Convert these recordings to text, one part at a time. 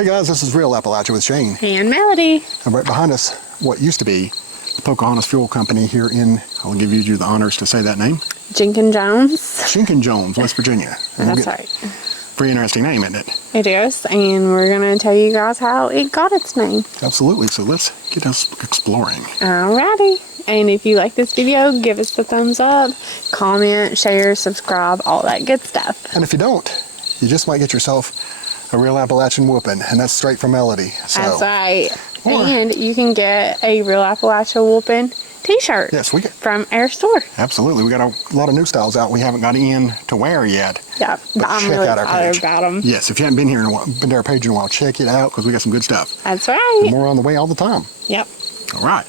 Hey guys, this is Real Appalachia with Shane. And Melody. And right behind us, what used to be the Pocahontas Fuel Company here in, I'll give you the honors to say that name. Jenkinjones. Jenkinjones, West Virginia. And That's right. Pretty interesting name, isn't it? It is, and we're going to tell you guys how it got its name. Absolutely, so let's get us exploring. Alrighty. And if you like this video, give us a thumbs up, comment, share, subscribe, all that good stuff. And if you don't, you just might get yourself a real Appalachian whooping, and that's straight from Melody. So, that's right. And you can get a Real Appalachia whooping t-shirt. Yes, we get from our store. Absolutely. We got a lot of new styles out we haven't got in to wear yet. Yeah, but I'm check really out our excited page. about them. Yes, if you haven't been here in a while, been to our page in a while, check it out because we got some good stuff. That's right. More on the way all the time. Yep. All right.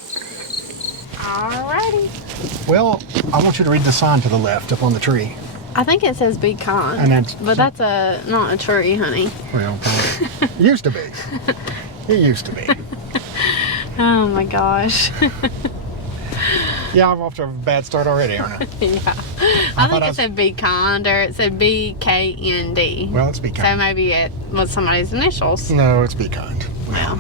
Alrighty. Well, I want you to read the sign to the left up on the tree. I think it says be kind, and but that's not a tree, honey. Well, it used to be. It used to be. Oh my gosh. Yeah, I'm off to a bad start already, aren't I? Yeah. I think it said be kind, or it said B-K-N-D. Well, it's be kind. So maybe it was somebody's initials. No, it's be kind. Well,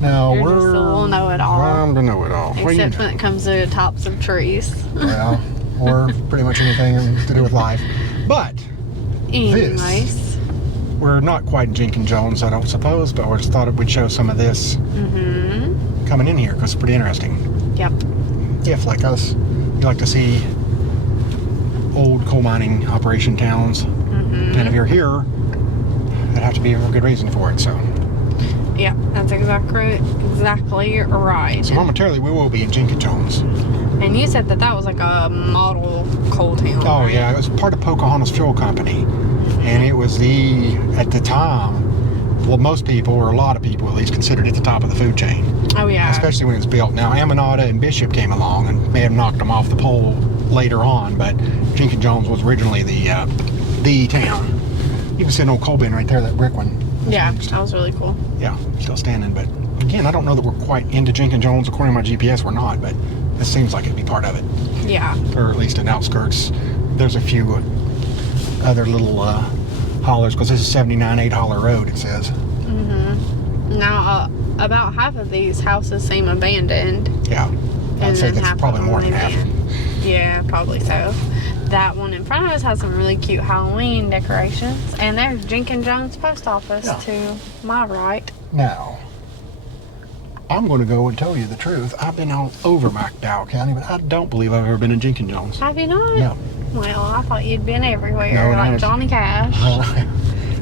now you're we're just a little know-it-all. I'm the know-it-all. Except when it comes to the tops of trees. Well, or pretty much anything to do with life. But anyways, we're not quite Jenkinjones, I don't suppose, but we just thought we'd show some of this coming in here because it's pretty interesting. Yep. If, like us, you like to see old coal mining operation towns, and if you're here, that'd have to be a real good reason for it. So. Yeah, that's exactly right. So momentarily we will be in Jenkinjones. And you said that was like a model coal town. Oh, right? yeah, it was part of Pocahontas Fuel Company, and it was at the time, well, most people, or a lot of people at least, considered it the top of the food chain. Oh, yeah. Especially when it was built. Now, Aminata and Bishop came along and may have knocked them off the pole later on, but Jenkinjones was originally the town. You can see an old coal bin right there, that brick one. Yeah, that was really cool. Yeah, still standing, but again, I don't know that we're quite into Jenkinjones. According to my GPS, we're not, but it seems like it'd be part of it. Yeah. Or at least in outskirts. There's a few other little hollers, because this is 79 Holler Road, it says. Now, about half of these houses seem abandoned. Yeah. I'd say that's probably more than half. Yeah, probably so. That one in front of us has some really cute Halloween decorations. And there's Jenkinjones Post Office to my right. Now, I'm going to go and tell you the truth. I've been all over McDpwell County, but I don't believe I've ever been in Jenkinjones. Have you not? No. Well, I thought you'd been everywhere, no, like Johnny Cash.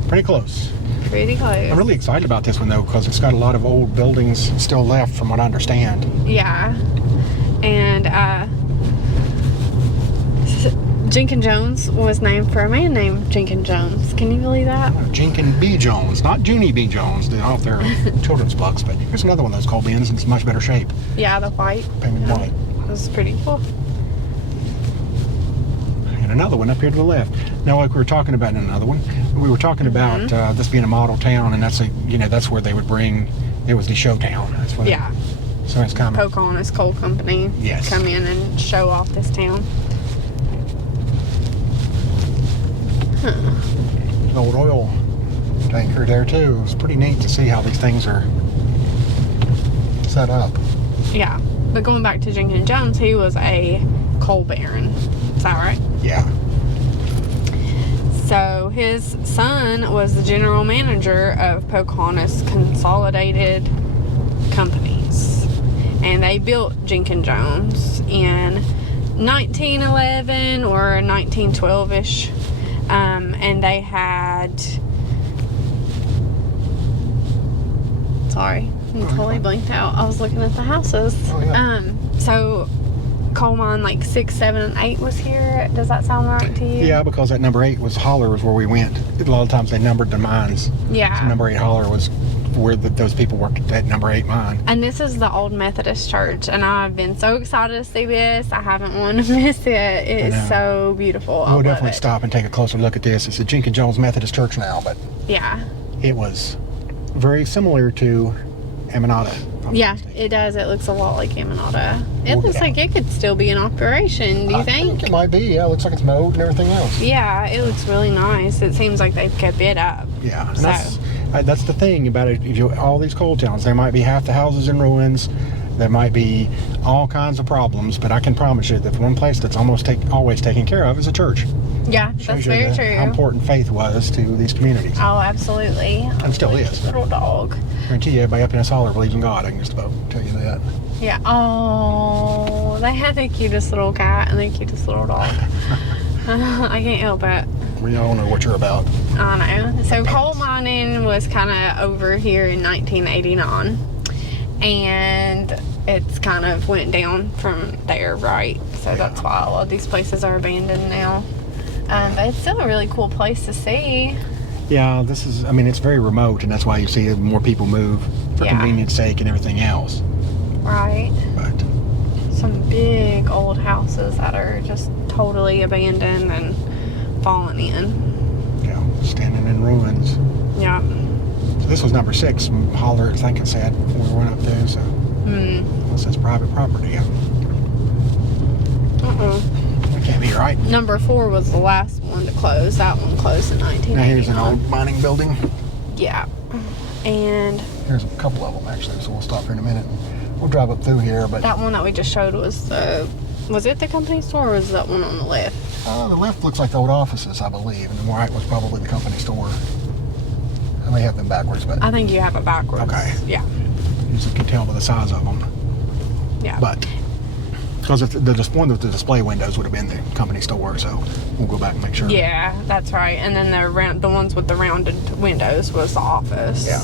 Pretty close. Pretty close. I'm really excited about this one, though, because it's got a lot of old buildings still left, from what I understand. Yeah. And, Jenkinjones was named for a man named Jenkinjones. Can you believe that? Jenkin B. Jones, not Junie B. Jones, the author of children's books, but here's another one of those coal bins. It's in much better shape. Yeah, the white. Painted white. This is pretty cool. And another one up here to the left. Now, like we were talking about in another one, we were talking about this being a model town, and that's that's where they would bring. It was the show town. That's what. Yeah. So it's kind of Pocahontas Coal Company. Yes. Come in and show off this town. Old oil tanker there too. It's pretty neat to see how these things are set up. Yeah, but going back to Jenkinjones, he was a coal baron. Is that right? Yeah. So his son was the general manager of Pocahontas Consolidated Companies, and they built Jenkinjones in 1911 or 1912-ish. And they had, sorry, I totally blinked out. I was looking at the houses. Oh, yeah. So coal mine like 6, 7, and 8 was here. Does that sound right to you? Yeah, because that number 8 was Holler, was where we went. A lot of times they numbered the mines. Yeah. So number 8 Holler was where those people worked at that number 8 mine. And this is the old Methodist church, and I've been so excited to see this. I haven't wanted to miss it. It is so beautiful. We'll definitely stop and take a closer look at this. It's the Jenkinjones Methodist Church now, but yeah, it was very similar to Aminata. Yeah, it does. It looks a lot like Aminata. It looks like it could still be in operation. Do you think? I think it might be. Yeah, it looks like it's mowed and everything else. Yeah, it looks really nice. It seems like they've kept it up. Yeah, and That's the thing about it. If you all these coal towns, there might be half the houses in ruins. There might be all kinds of problems, but I can promise you that one place that's always taken care of is a church. Yeah, that's very true. How important faith was to these communities. Oh, absolutely. And still is. Little dog. I guarantee you, everybody up in this holler believes in God. I can just about tell you that. Yeah. Oh, they had the cutest little cat and the cutest little dog. I can't help it. We all know what you're about. I know. So coal mining was kind of over here in 1989. And it's kind of went down from there, right? So that's why a lot of these places are abandoned now. But it's still a really cool place to see. Yeah, it's very remote, and that's why you see more people move for convenience sake and everything else. Right. But some big old houses that are just totally abandoned and fallen in. Yeah, standing in ruins. Yeah. So this was number 6, holler, I think it said, before we went up there, so. It says private property. That can't be right. Number 4 was the last one to close. That one closed in 1989. Now here's an old mining building. Yeah. And here's a couple of them, actually, so we'll stop here in a minute. We'll drive up through here, but... That one that we just showed was it the company store, or was that one on the left? The left looks like the old offices, I believe, and the right was probably the company store. I may have them backwards, but... I think you have it backwards. Okay. Yeah. You can tell by the size of them. Yeah. But, because one of the display windows would have been the company store, so we'll go back and make sure. Yeah, that's right. And then the ones with the rounded windows was the office. Yeah.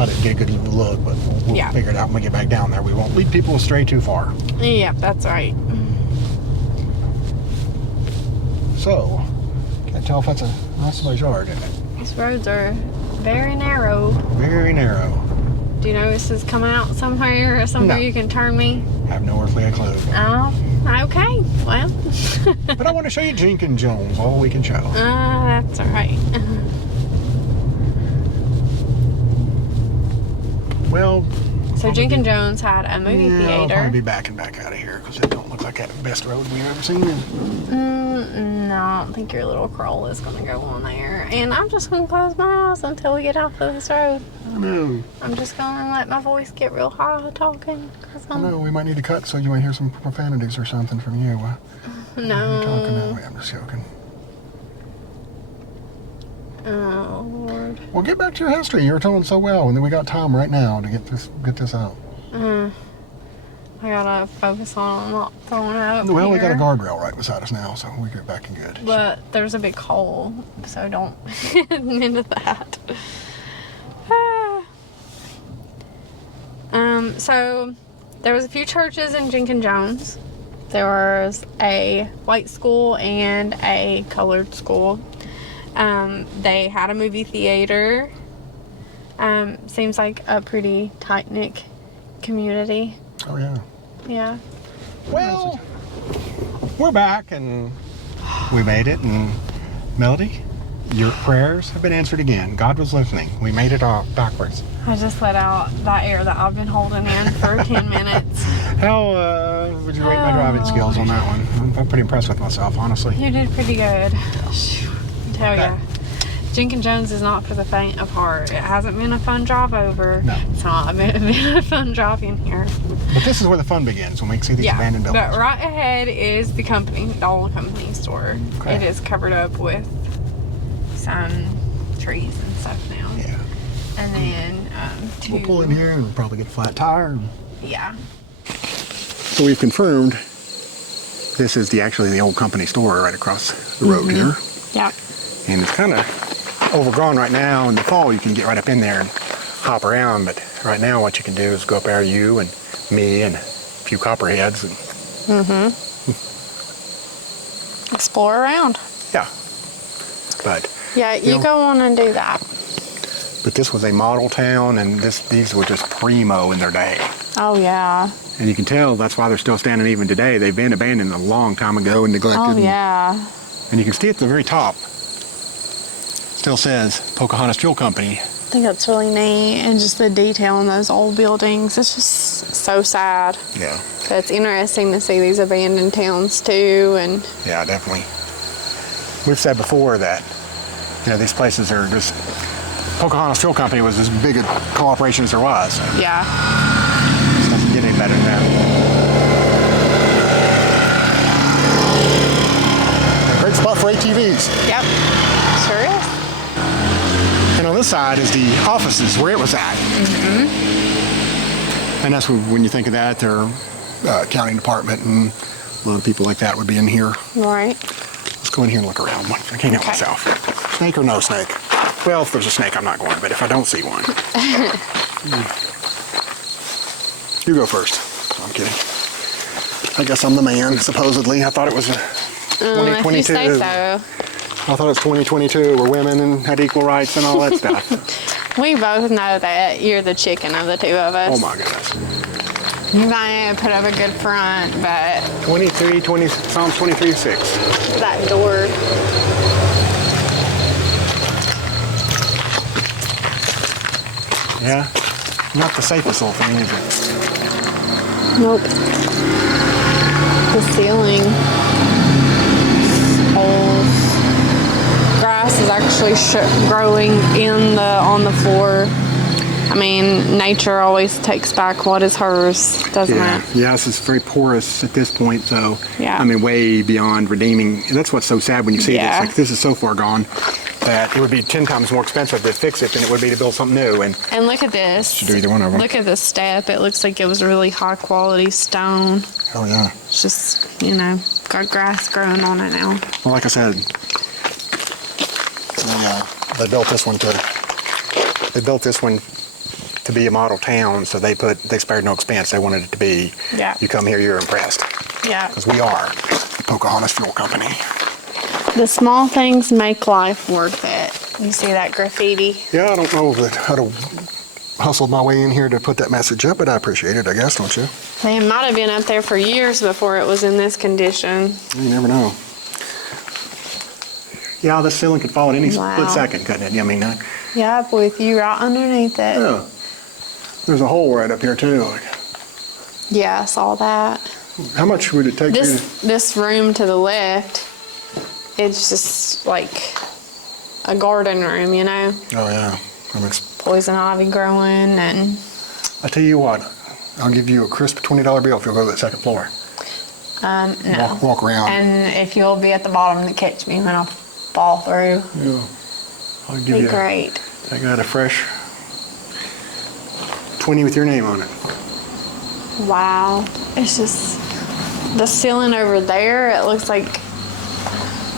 I didn't get a good look, but we'll figure it out when we get back down there. We won't lead people astray too far. Yeah, that's right. So, can't tell if that's a nice little yard, isn't it? These roads are very narrow. Very narrow. Do you know this is coming out somewhere or somewhere you can turn me? I have no earthly clue. Oh, okay. Well. But I want to show you Jenkinjones, all we can show. That's all right. Well. So Jenkinjones had a movie theater. I'll probably be backing back out of here because it don't look like that best road we've ever seen. No, I don't think your little crawl is going to go on there. And I'm just going to close my eyes until we get off of this road. I know. I'm just going to let my voice get real high talking. I know, we might need to cut so you might hear some profanities or something from you. No. Talking that way, I'm just joking. Oh, Lord. Well, get back to your history. You were telling so well, and then we got time right now to get this out. I gotta focus on not throwing out. Well, we got a guardrail right beside us now, so we get back in good. But there's a big hole, so don't get into that. So there was a few churches in Jenkinjones. There was a white school and a colored school. They had a movie theater. Seems like a pretty tight-knit community. Oh, yeah. Yeah. Well, we're back, and we made it, and Melody, your prayers have been answered again. God was listening. We made it all backwards. I just let out that air that I've been holding in for 10 minutes. How would you rate my driving skills on that one? I'm pretty impressed with myself, honestly. You did pretty good. I tell ya. Jenkinjones is not for the faint of heart. It hasn't been a fun drive over. No. It's not been a fun drive in here. But this is where the fun begins, when we see these abandoned buildings. But right ahead is the old company store. Okay. It is covered up with some trees and stuff now. Yeah. And then we'll pull in here and we'll probably get a flat tire. Yeah. So we've confirmed this is actually the old company store right across the road here. Yep. And it's kind of overgrown right now. In the fall, you can get right up in there and hop around. But right now, what you can do is go up there, you and me and a few copperheads. And Explore around. Yeah. But yeah, you go on and do that. But this was a model town, and these were just primo in their day. Oh, yeah. And you can tell that's why they're still standing even today. They've been abandoned a long time ago and neglected. Oh, yeah. And you can see at the very top, still says Pocahontas Fuel Company. I think that's really neat, and just the detail in those old buildings. It's just so sad. Yeah. But it's interesting to see these abandoned towns too, and yeah, definitely. We've said before that, these places are just Pocahontas Fuel Company was as big a cooperation as there was. So Yeah. it doesn't get any better than that. A great spot for ATVs. Yep. Sure is. And on this side is the offices where it was at. Mm-hmm. And that's when you think of that, their accounting department and a lot of people like that would be in here. Right. Let's go in here and look around. I can't help myself. Snake or no snake? Well, if there's a snake, I'm not going, but if I don't see one. You go first. I'm kidding. I guess I'm the man, supposedly. I thought it was 2022. If you say so. I thought it was 2022 where women and had equal rights and all that stuff. We both know that you're the chicken of the two of us. Oh my goodness. You might put up a good front, but 20, Psalms 23:6. that door. Yeah, not the safest little thing, is it? Nope. The ceiling. Holes. Grass is actually growing on the floor. I mean, nature always takes back what is hers, doesn't it? Yes, it's very porous at this point, so Yeah. I mean, way beyond redeeming. And that's what's so sad when you see Yeah. this. Like, this is so far gone that it would be 10 times more expensive to fix it than it would be to build something new. And And look at this. should do either one of them. Look at this step. It looks like it was really high quality stone. Oh yeah. It's just, got grass growing on it now. Well, like I said, they built this one to be a model town, so they spared no expense. They wanted it to be, you come here, you're impressed. Yeah. Because we are the Pocahontas Fuel Company. The small things make life worth it. You see that graffiti? Yeah, I don't know how to hustle my way in here to put that message up, but I appreciate it, I guess, don't you? They might have been up there for years before it was in this condition. You never know. Yeah, the ceiling could fall at any Wow. split second, couldn't it? I mean, Yep, with you right underneath it. yeah. There's a hole right up here, too. Yeah, I saw that. How much would it take for you to... This room to the left, it's just like a garden room, Oh, yeah. That makes... Poison ivy growing and... I tell you what, I'll give you a crisp $20 bill if you'll go to that second floor. No. Walk around. And if you'll be at the bottom to catch me when I fall through. Yeah. I'll give Be you... great. I got a fresh 20 with your name on it. Wow. It's just the ceiling over there, it looks like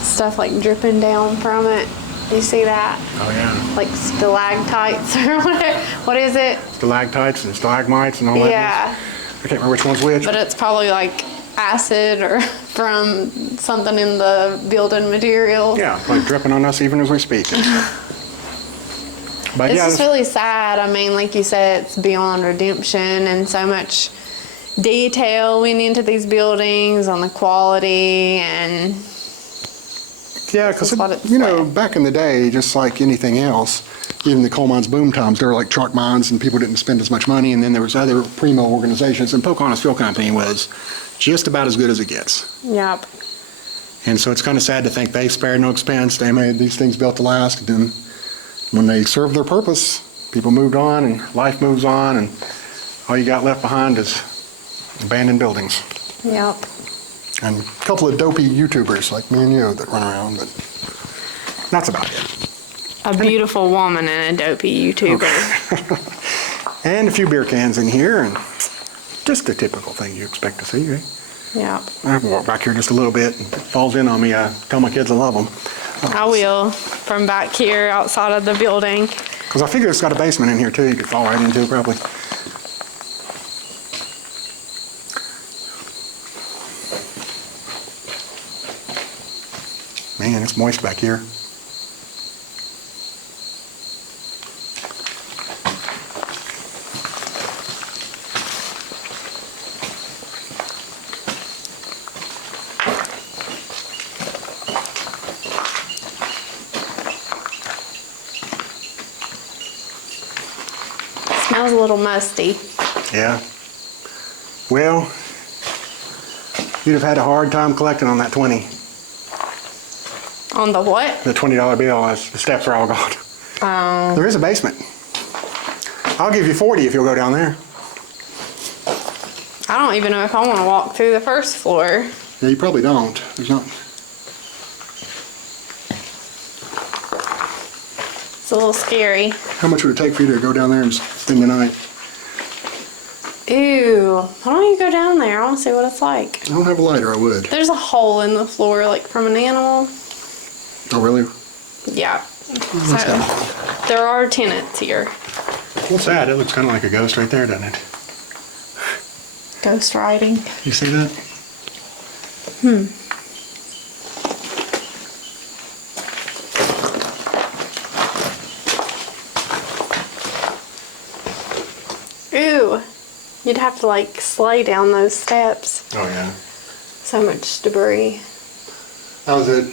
stuff like dripping down from it. You see that? Oh, yeah. Like stalactites or whatever. What is it? Stalactites and stalagmites and all that. Yeah. I can't remember which one's which. But it's probably like acid or from something in the building material. Yeah, like dripping on us even as we speak. But It's yeah, just really sad. I mean, like you said, it's beyond redemption, and so much detail went into these buildings on the quality and yeah, because what back in the day, just like anything else, even the coal mines boom times, there were like truck mines and people didn't spend as much money, and then there was other primo organizations, and Pocahontas Fuel Company was just about as good as it gets. Yep. And so it's kind of sad to think they spared no expense. They made these things built to last, and then when they served their purpose, people moved on and life moves on, and all you got left behind is abandoned buildings. Yep. And a couple of dopey YouTubers like me and you that run around, but that's about it. A beautiful woman and a dopey YouTuber. And a few beer cans in here, and just the typical thing you expect to see, right? Yep. I can walk back here just a little bit, and if it falls in on me, I tell my kids I love them. I will, from back here outside of the building. Because I figure it's got a basement in here too you could fall right into probably. Man, it's moist back here. Smells a little musty. Yeah. Well, you'd have had a hard time collecting on that 20. On the what? The $20 bill, the steps are all gone. There is a basement. I'll give you 40 if you'll go down there. I don't even know if I want to walk through the first floor. Yeah, you probably don't. There's not. It's a little scary. How much would it take for you to go down there and spend the night? Ew. Why don't you go down there? I want to see what it's like. I don't have a lighter, I would. There's a hole in the floor, like from an animal. Oh, really? Yeah. So, there are tenants here. What's that? It looks kind of like a ghost right there, doesn't it? Ghost riding. You see that? Ooh. You'd have to like slay down those steps. Oh, yeah. So much debris. I was at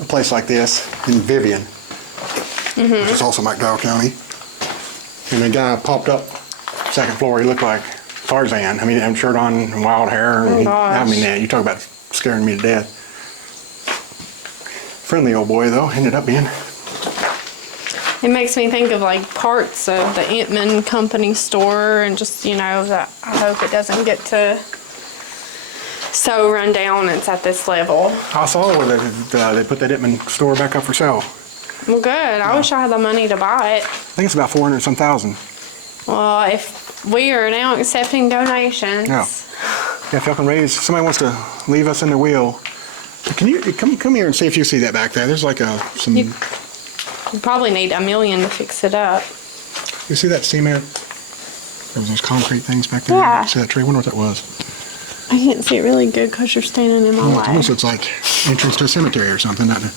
a place like this in Vivian, which is also McDowell County. And a guy popped up second floor. He looked like Tarzan. I mean, he had a shirt on and wild hair. Oh, And gosh. I mean, you talk about scaring me to death. Friendly old boy, though, ended up being. It makes me think of like parts of the Entman Company store and just, you know, that I hope it doesn't get to so run down it's at this level. I saw where they put that Itman store back up for sale. Well, good. I wish I had the money to buy it. I think it's about 400 some thousand. Well, if we are now accepting donations. Yeah. Yeah, if y'all can raise, somebody wants to leave us in the wheel. Can you come here and see if you see that back there? There's like some. You probably need $1 million to fix it up. You see that cement? There was those concrete things back there. Yeah. See that tree? I wonder what that was. I can't see it really good because you're standing in my Well, way. it almost looks like entrance to a cemetery or something, doesn't it?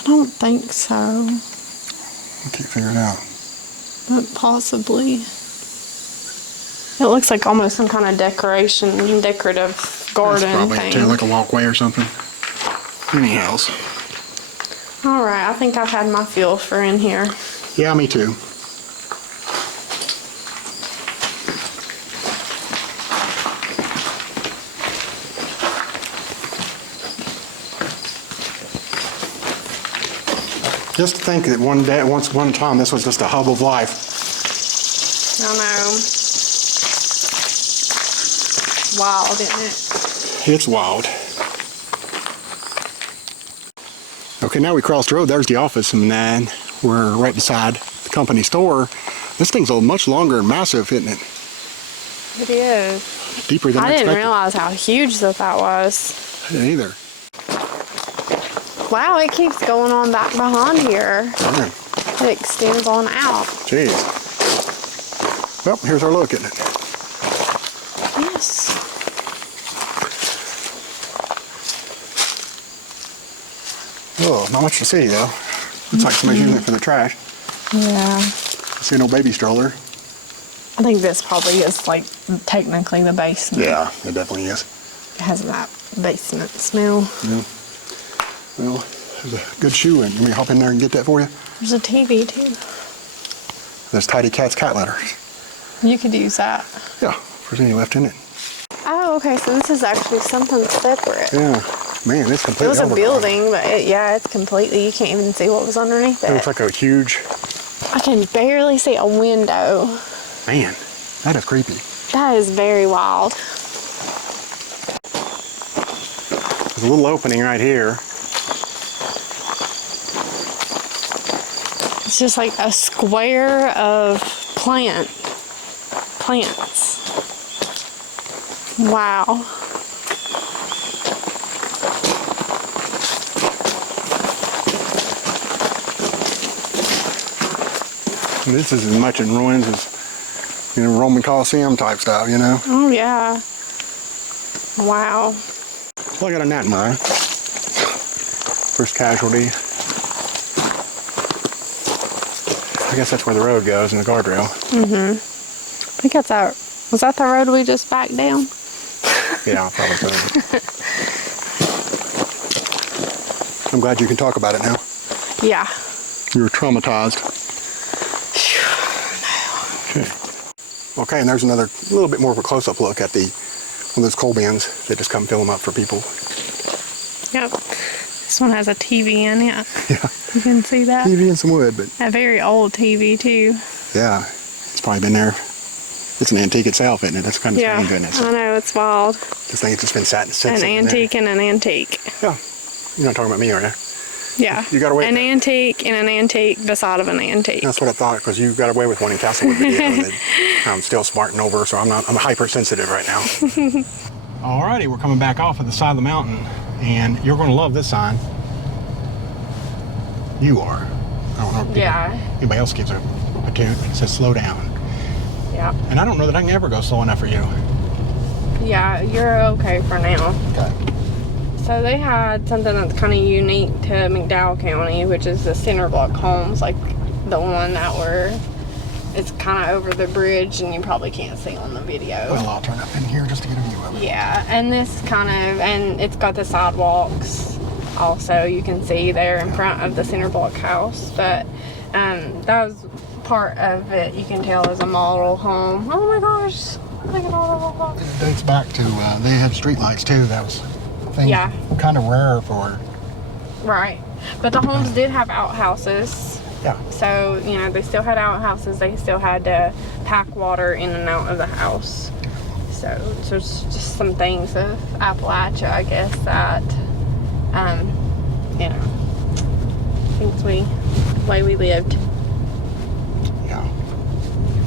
I don't think so, I can't figure it out. but possibly. It looks like almost some kind of decorative garden It's probably thing. too, like a walkway or something. Anyhow. All right, I think I've had my feel for in here. Yeah, me too. Just to think that one time, this was just a hub of life. I know. Wild, isn't it? It's wild. Okay, now we crossed the road. There's the office, and then we're right beside the company store. This thing's much longer and massive, isn't it? It is. Deeper than I I didn't expected. realize how huge that was. I didn't either. Wow, it keeps going on back behind here. Man, It extends on out. jeez. Well, here's our look, isn't it? Yes. Oh, not much to see, though. Looks like somebody's using it for their trash. Yeah. I see an old baby stroller. I think this probably is like technically the basement. Yeah, it definitely is. It has that basement smell. Yeah. Well, there's a good shoe in. Can we hop in there and get that for you? There's a TV too. There's Tidy Cat's cat letters. You could use that. Yeah, if there's any left in it. Oh, okay. So this is actually something separate. Yeah. Man, it's completely It was a overgrown. building, but it's completely, you can't even see what was underneath It looks it. like a huge... I can barely see a window. Man, that is creepy. That is very wild. There's a little opening right here. It's just like a square of plants. Wow. And this is as much in ruins as, Roman Coliseum type stuff, Oh, yeah. Wow. Well, I got a gnat in my eye. First casualty. I guess that's where the road goes, in the guardrail. I think that's was that the road we just backed down? Yeah, probably so. I'm glad you can talk about it now. Yeah. You were traumatized. Okay. Okay, and there's another little bit more of a close-up look at one of those coal bins. They just come fill them up for people. Yep. This one has a TV in it. Yeah. You can see that. TV and some wood, but... A very old TV, too. Yeah. It's probably been there. It's an antique itself, isn't it? That's kind of strange, isn't it? I know, it's wild. This thing has just been sitting An antique and an antique. Yeah. You're not talking about me, are you? Yeah. You got away with an antique and an antique beside of an antique. That's what I thought, because you got away with one in Castlewood video that I'm still smarting over, so I'm hypersensitive right now. Alrighty, we're coming back off of the side of the mountain, and you're going to love this sign. You are. I don't know if anybody else gives a toot. It says slow down. Yeah. And I don't know that I can ever go slow enough for you. Yeah, you're okay for now. Okay. So they had something that's kind of unique to McDowell County, which is the cinder block homes, like the one it's kind of over the bridge and you probably can't see on the video. Well, I'll turn up in here just to get a view of it. Yeah, and and it's got the sidewalks also, you can see there in front of the cinder block house. But that was part of it, you can tell, is a model home. Oh my gosh, look at all that. It dates back to, they had street lights too. That was kind of rare for... Right. But the homes did have outhouses. Yeah. So, they still had outhouses. They still had to pack water in and out of the house. So it's just some things of Appalachia, I guess, that, things the way we lived. Yeah.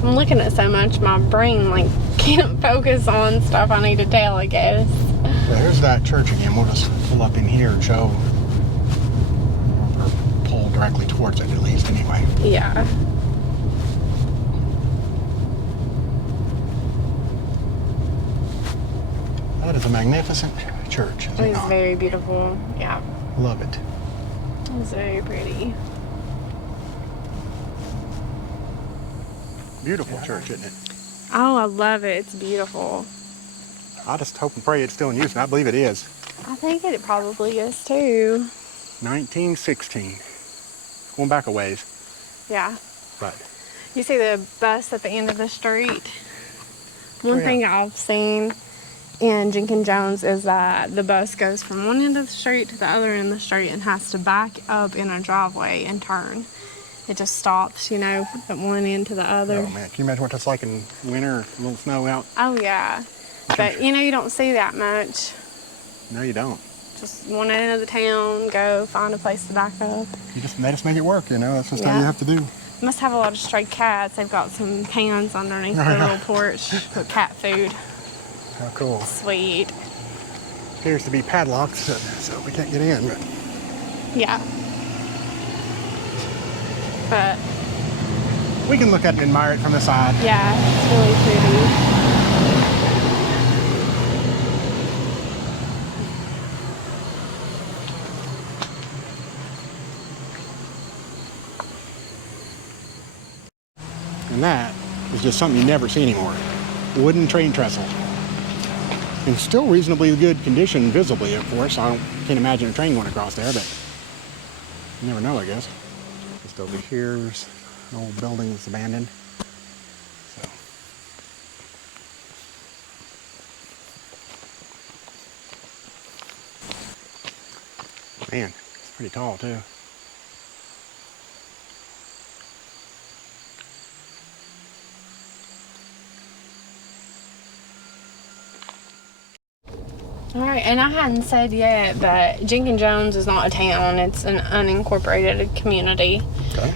I'm looking at so much, my brain, can't focus on stuff I need to tell, I guess. So here's that church again. We'll just pull up in here and show, or pull directly towards it at least anyway. Yeah. That is a magnificent church, is it It's not? very beautiful. Yeah. Love it. It's very pretty. Beautiful church, isn't it? Oh, I love it. It's beautiful. I just hope and pray it's still in use, and I believe it is. I think it probably is too. 1916. Going back a ways. Yeah. But You see the bus at the end of the street? One thing I've seen in Jenkinjones is that the bus goes from one end of the street to the other end of the street and has to back up in a driveway and turn. It just stops, from one end to the other. oh man, can you imagine what that's like in winter, a little snow out? Oh yeah. But you don't see that much. No, you don't. Just one end of the town, go find a place to back up. They just make it work, That's just how you have to do. Must have a lot of stray cats. They've got some pans underneath their little porch with cat food. How cool. Sweet. Appears to be padlocked, so we can't get in. But Yeah. But we can look at it and admire it from the side. yeah, it's really pretty. And that is just something you never see anymore. Wooden train trestle. In still reasonably good condition visibly, of course. I can't imagine a train going across there, but you never know, I guess. Just over here's an old building that's abandoned. So. Man, it's pretty tall too. All right, and I hadn't said yet, but Jenkinjones is not a town. It's an unincorporated community. Okay.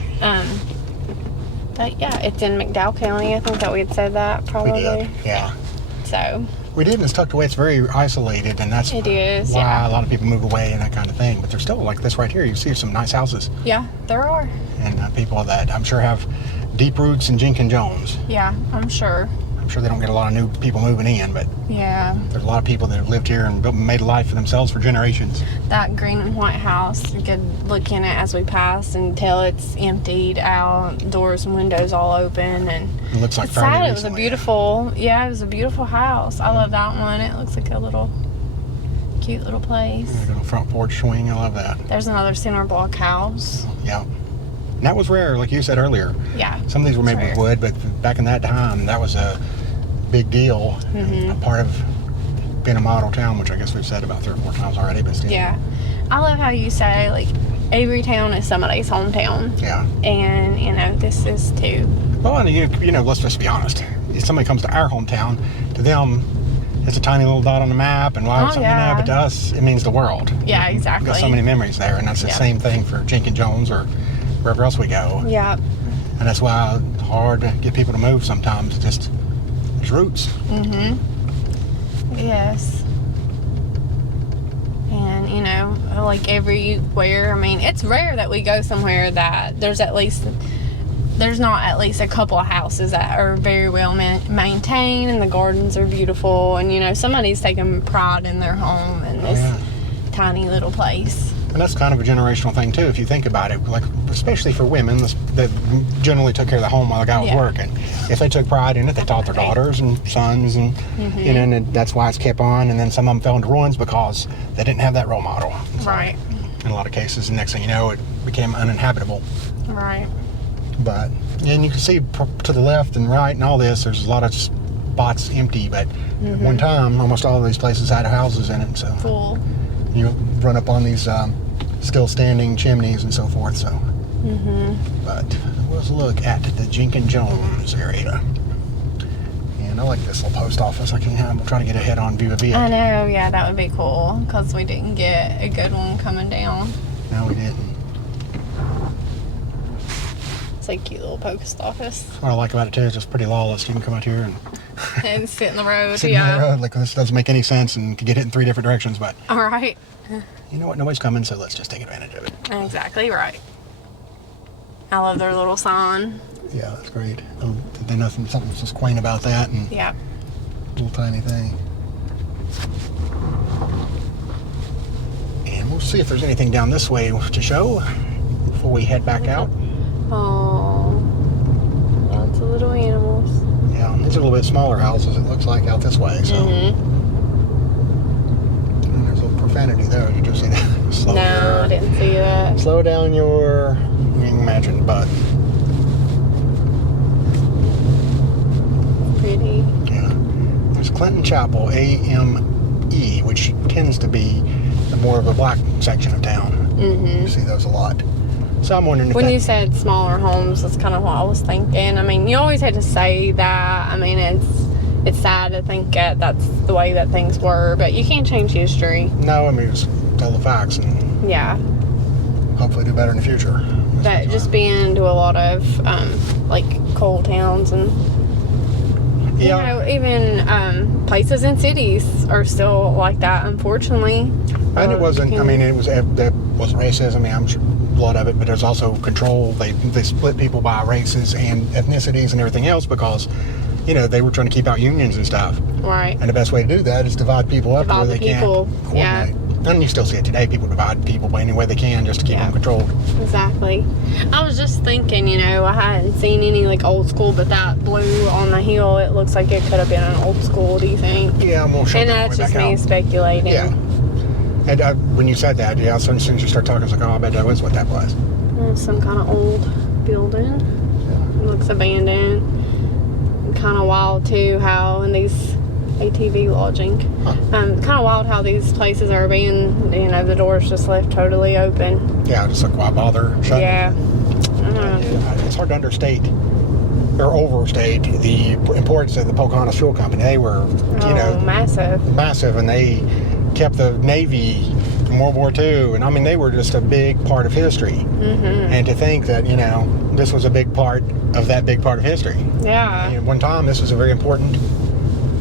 But yeah, it's in McDowell County. I think that we had said that probably. We did, yeah. So. We did, and it's tucked away. It's very isolated, and that's it is, why a lot of people move away and that kind of thing. But there's still, like this right here, you see some nice houses. Yeah, there are. And people that I'm sure have deep roots in Jenkinjones. Yeah, I'm sure. I'm sure they don't get a lot of new people moving in, but yeah, there's a lot of people that have lived here and made a life for themselves for generations. That green and white house, you could look in it as we passed and tell it's emptied out, doors and windows all open, and it looks like it's sad. It was a beautiful, it was a beautiful house. I love that one. It looks like a little cute little place. Yeah, little front porch swing. I love that. There's another cinder block house. Yeah. And that was rare, like you said earlier. Yeah. Some of these were made with wood, but back in that time, that was a big deal. Mm-hmm. A part of being a model town, which I guess we've said about 3 or 4 times already, but still. Yeah. I love how you say, like, every town is somebody's hometown. Yeah. And, you know, this is too. Well, and you know, let's just be honest. If somebody comes to our hometown, to them, it's a tiny little dot on the map, and why, you know, but to us, it means the world. Yeah, exactly. We've got so many memories there, and that's the same thing for Jenkinjones or wherever else we go. Yeah. And that's why it's hard to get people to move sometimes. Just, there's roots. Mm-hmm. Yes. And, you know, like everywhere, I mean, it's rare that we go somewhere that there's not at least a couple of houses that are very well maintained, and the gardens are beautiful, and, you know, somebody's taking pride in their home in this tiny little place. And that's kind of a generational thing too, if you think about it. Like, especially for women that generally took care of the home while the guy was working. If they took pride in it, they taught their daughters and sons, and you know, and that's why it's kept on. And then some of them fell into ruins because they didn't have that role model. So, right. In a lot of cases, the next thing you know, it became uninhabitable. Right. But, and you can see to the left and right and all this, there's a lot of spots empty, but at one time, almost all of these places had houses in it. So Full. You run up on these still standing chimneys and so forth. So, but let's look at the Jenkinjones area. And I like this little post office. I'm trying to get a head-on view of it. I know, yeah, that would be cool, because we didn't get a good one coming down. No, we didn't. It's a cute little post office. What I like about it too is it's pretty lawless. You can come out here and And sit in the road. sit in the road. Like, this doesn't make any sense, and can get hit in 3 different directions. But All right. you know what? Nobody's coming, so let's just take advantage of it. Exactly right. I love their little sign. Yeah, that's great. Something's just quaint about that, and Yeah. little tiny thing. And we'll see if there's anything down this way to show before we head back out. Oh, lots of little animals. Yeah, these are a little bit smaller houses, it looks like, out this way. So and there's a little profanity there. You just see that. No, I didn't see that. Slow down your, you can imagine, butt. Pretty. Yeah. There's Clinton Chapel, AME, which tends to be the more of a black section of town. You see those a lot. So I'm wondering if when you said smaller homes, that's kind of what I was thinking. I mean, you always had to say that. I mean, it's sad to think that that's the way that things were, but you can't change history. No, I mean, just tell the facts and hopefully do better in the future. But just being to a lot of like coal towns and you know, even places in cities are still like that, unfortunately. And it wasn't. I mean, there was racism. I mean, I'm sure a lot of it, but there's also control. They split people by races and ethnicities and everything else because, you know, they were trying to keep out unions and stuff. Right. And the best way to do that is divide people up where they can't coordinate. Yeah. And you still see it today. People divide people by any way they can just to keep them controlled. Exactly. I was just thinking, you know, I hadn't seen any like old school, but that blue on the hill, it looks like it could have been an old school. Do you think? Yeah, I'm gonna show And that's just me speculating. Yeah. And when you said that, as soon as you start talking, it's like, oh, I bet that was what that was. Some kind of old building. Yeah. It looks abandoned. Kind of wild too how in these ATV lodging. Kind of wild how these places are being, you know, the doors just left totally open. Yeah, just like, why bother shutting? Yeah. It's hard to understate or overstate the importance of the Pocahontas Fuel Company. They were, you know, massive, and they kept the Navy in World War II, and I mean, they were just a big part of history. And to think that, you know, this was a big part of that big part of history. Yeah. And at one time, this was a very important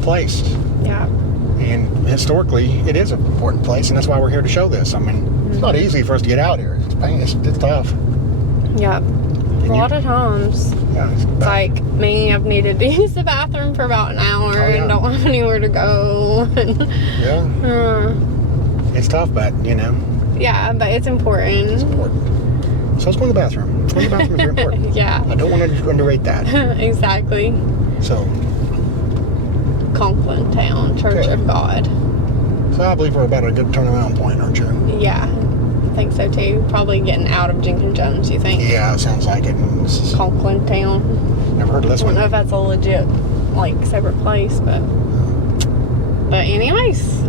place. Yeah. And historically, it is an important place, and that's why we're here to show this. I mean, it's not easy for us to get out here. It's pain. It's tough. Yep. A lot of times. Yeah, it's like me, I've needed to use the bathroom for about an hour and don't have anywhere to go. It's tough, but, you know. Yeah, but it's important. It's important. So let's go to the bathroom. Going to the bathroom is very important. Yeah. I don't want to underrate that. Exactly. So. Conklin Town, Church of God. So I believe we're about a good turnaround point, aren't you? Yeah. I think so too. Probably getting out of Jenkinjones, you think? Yeah, it sounds like it. Conklin Town. Never heard of this one. I don't know if that's a legit, like, separate place, but anyways,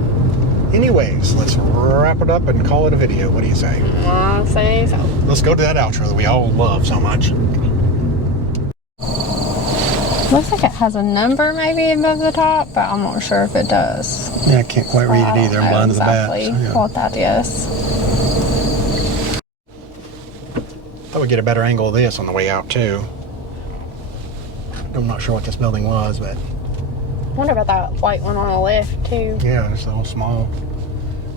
Anyways, let's wrap it up and call it a video. What do you say? I say so. Let's go to that outro that we all love so much. Looks like it has a number maybe above the top, but I'm not sure if it does. Yeah, I can't quite read it either. I'm blind as a bat. Exactly So, yeah. what that is. Thought we'd get a better angle of this on the way out too. I'm not sure what this building was, but I wonder about that white one on the left too. yeah, it's all small.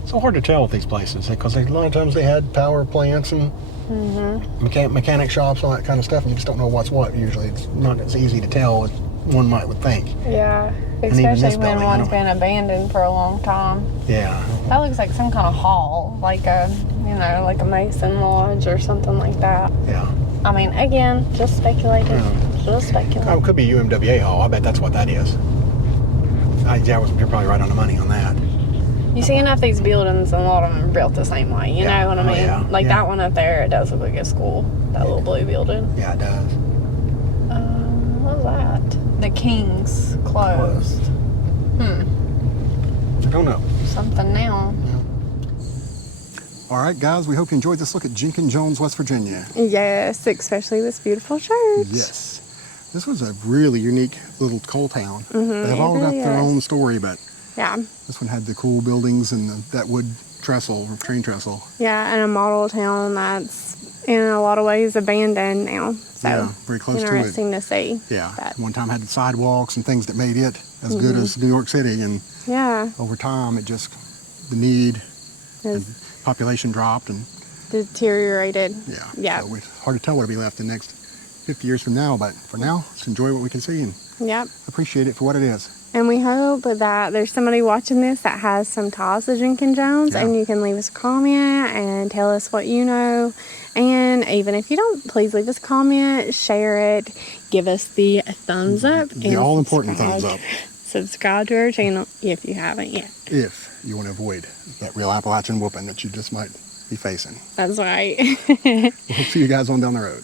It's so hard to tell with these places because a lot of times they had power plants and mechanic shops, all that kind of stuff, and you just don't know what's what. Usually, it's not as easy to tell as one would think. Yeah, even this especially when building, one's been abandoned for a long time. Yeah. That looks like some kind of hall, like a Mason Lodge or something like that. Yeah. I mean, again, just speculating. Yeah. Just speculating. Oh, it could be UMWA Hall. I bet that's what that is. You're probably right on the money on that. You see enough of these buildings, and a lot of them are built the same way. You know what I mean? Yeah. Like that one up there, it does look like a school. That little blue building. Yeah, it does. What was that? The King's closed. I don't know. Something now. All right, guys, we hope you enjoyed this look at Jenkinjones, West Virginia. Yes, especially this beautiful church. Yes. This was a really unique little coal town. They've all got really their is. own story, but Yeah. this one had the cool buildings and that wood trestle, train trestle. Yeah, and a model town that's in a lot of ways abandoned now. So Yeah, very close to it. interesting to see. Yeah, But, one time had the sidewalks and things that made it as good as New York City, and yeah, over time it just, the need and it's population dropped, and deteriorated. Yeah. so it's hard to tell what'll be left in the next 50 years from now, but for now, let's enjoy what we can see and Yep. appreciate it for what it is. And we hope that there's somebody watching this that has some ties to Jenkinjones, and you can leave us a comment and tell us what you know. And even if you don't, please leave us a comment, share it, give us the thumbs up. The all-important thumbs up. Subscribe to our channel if you haven't yet. If you want to avoid that real Appalachian whooping that you just might be facing. That's right. We'll see you guys on down the road.